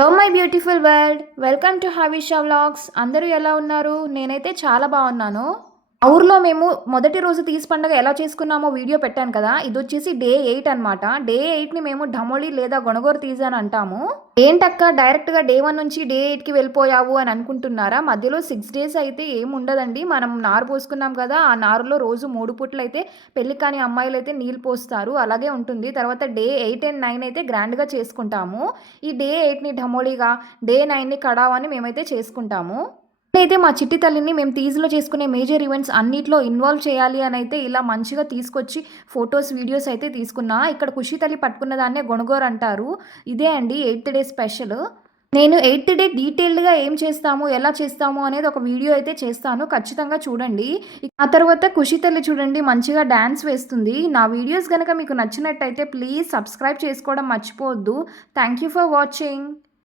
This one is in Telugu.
Hello my beautiful world, welcome to Havisha vlogs. అందరూ ఎలా ఉన్నారు? నేనైతే చాలా బాగున్నాను. ఆ ఊర్లో మేము మొదటి రోజు తీసి పండగ ఎలా చేసుకున్నామో వీడియో పెట్టాను కదా. ఇదొచ్చేసి డే 8 అనమాట. డే 8ని మేము ఢమోళి లేదా గొణగోరు తీజ్ అని అంటాము. ఏంటక్క డైరెక్ట్గా డే 1 నుంచి డే 8కి వెళ్ళిపోయావు అని అనుకుంటున్నారా? మధ్యలో 6 డేస్ అయితే ఏమి ఉండదండి. మనం నారు పోసుకున్నాం కదా, ఆ నారులో రోజు 3 పూటలు అయితే పెళ్లి కాని అమ్మాయిలు అయితే నీళ్ళు పోస్తారు. అలాగే ఉంటుంది. తర్వాత డే 8 అండ్ 9 అయితే గ్రాండ్గా చేసుకుంటాము. ఈ డే 8ని ఢమోళిగా, డే 9ని కడావ్ అని మేమైతే చేసుకుంటాము. అయితే మా చిట్టి తల్లిని మేము తీజ్‌లో చేసుకునే మేజర్ ఈవెంట్స్ అన్నిట్లో ఇన్వాల్వ్ చేయాలి అని అయితే ఇలా మంచిగా తీసుకొచ్చి ఫోటోస్, వీడియోస్ అయితే తీసుకున్నా. ఇక్కడ ఖుషి తల్లి పట్టుకున్న దాన్నే గొణగోరు అంటారు. ఇదే అండి 8థ్ డే స్పెషల్. నేను 8థ్ డే డీటెయిల్డ్‌గా ఏం చేస్తాము, ఎలా చేస్తాము అనేది ఒక వీడియో అయితే చేస్తాను. ఖచ్చితంగా చూడండి. ఆ తర్వాత ఖుషి తల్లి చూడండి మంచిగా డాన్స్ వేస్తుంది. నా వీడియోస్ గనక మీకు నచ్చినట్టయితే ప్లీజ్ సబ్స్క్రైబ్ చేసుకోవడం మర్చిపోవద్దు. Thank you for watching.